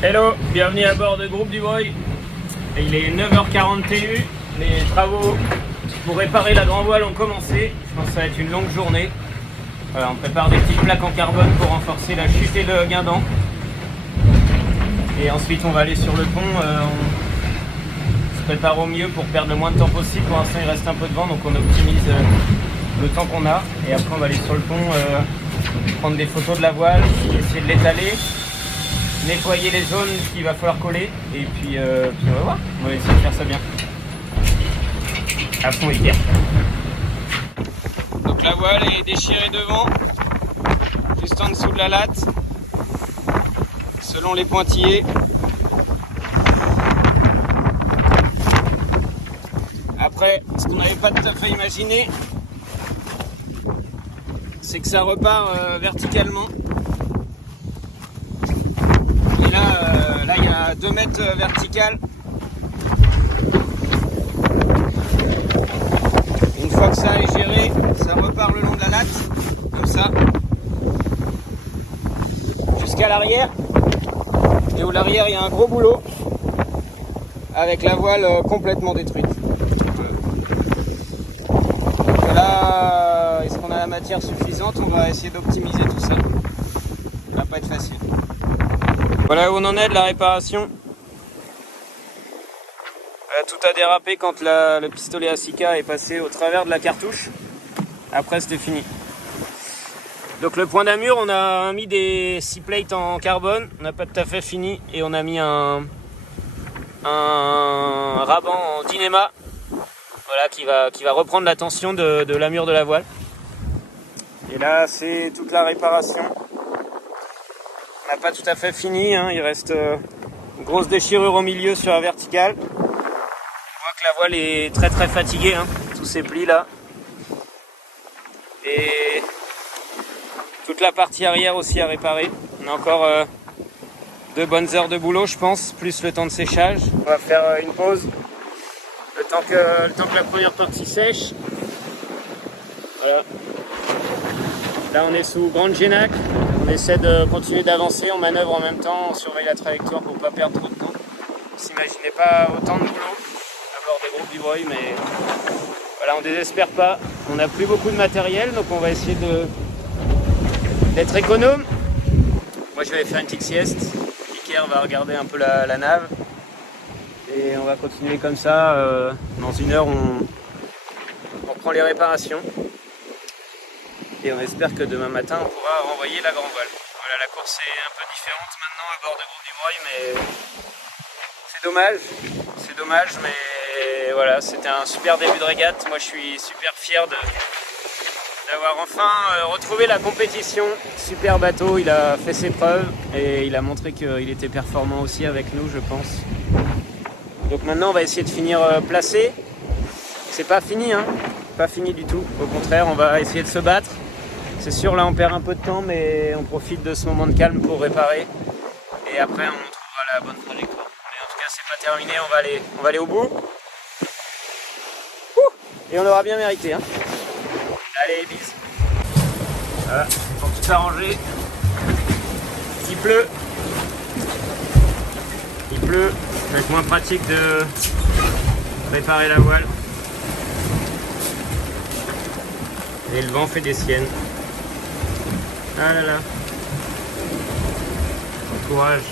Hello, bienvenue à bord de Groupe Dubreuil. Il est 9h40 TU. Les travaux pour réparer la grand voile ont commencé. Je pense que ça va être une longue journée. On prépare des petites plaques en carbone pour renforcer la chute et le guindant. Et ensuite on va aller sur le pont. On se prépare au mieux pour perdre le moins de temps possible. Pour l'instant il reste un peu de vent, donc on optimise le temps qu'on a. Et après on va aller sur le pont, prendre des photos de la voile, essayer de l'étaler, nettoyer les zones qu'il va falloir coller, et puis on va voir, on va essayer de faire ça bien. À fond hyper. Donc la voile est déchirée devant, juste en dessous de la latte, selon les pointillés. Après, ce qu'on n'avait pas tout à fait imaginé, c'est que ça repart verticalement. Et là il y a 2 mètres vertical. Une fois que ça est géré, ça repart le long de la latte, comme ça, jusqu'à l'arrière. Et où l'arrière il y a un gros boulot, avec la voile complètement détruite. Donc là, est-ce qu'on a la matière suffisante? On va essayer d'optimiser tout ça. Ça va pas être facile. Voilà où on en est de la réparation. Tout a dérapé quand le pistolet à 6K est passé au travers de la cartouche. Après c'était fini. Donc le point d'amure, on a mis des 6 plates en carbone. On n'a pas tout à fait fini. Et on a mis un raban en Dynéma. Voilà, qui va reprendre la tension de l'amure de la voile. Et là c'est toute la réparation. On n'a pas tout à fait fini, hein. Il reste une grosse déchirure au milieu sur la verticale. On voit que la voile est très très fatiguée, hein. Tous ces plis là. Et toute la partie arrière aussi à réparer. On a encore 2 bonnes heures de boulot, je pense, plus le temps de séchage. On va faire une pause, le temps que la première partie sèche. Voilà. Là on est sous Grande Génac. On essaie de continuer d'avancer, on manœuvre en même temps, on surveille la trajectoire pour ne pas perdre trop de temps. On ne s'imaginait pas autant de boulot à bord des Groupes Dubreuil, mais voilà, on ne désespère pas. On n'a plus beaucoup de matériel, donc on va essayer d'être économe. Moi je vais aller faire une petite sieste. Iker va regarder un peu la nave. Et on va continuer comme ça. Dans 1 heure, on reprend les réparations. Et on espère que demain matin, on pourra renvoyer la grand voile. Voilà, la course est un peu différente maintenant à bord de Groupe Dubreuil, mais c'est dommage, mais voilà, c'était un super début de régate. Moi, je suis super fier d'avoir enfin retrouvé la compétition. Super bateau, il a fait ses preuves et il a montré qu'il était performant aussi avec nous, je pense. Donc maintenant, on va essayer de finir placé. C'est pas fini, hein, pas fini du tout. Au contraire, on va essayer de se battre. C'est sûr, là on perd un peu de temps, mais on profite de ce moment de calme pour réparer. Et après on trouvera la bonne trajectoire. Mais en tout cas c'est pas terminé, on va aller au bout. Et on aura bien mérité, hein. Allez, bis. Voilà, pour tout arranger. Il pleut. Ça va être moins pratique de réparer la voile. Et le vent fait des siennes. Ah là là. Bon courage.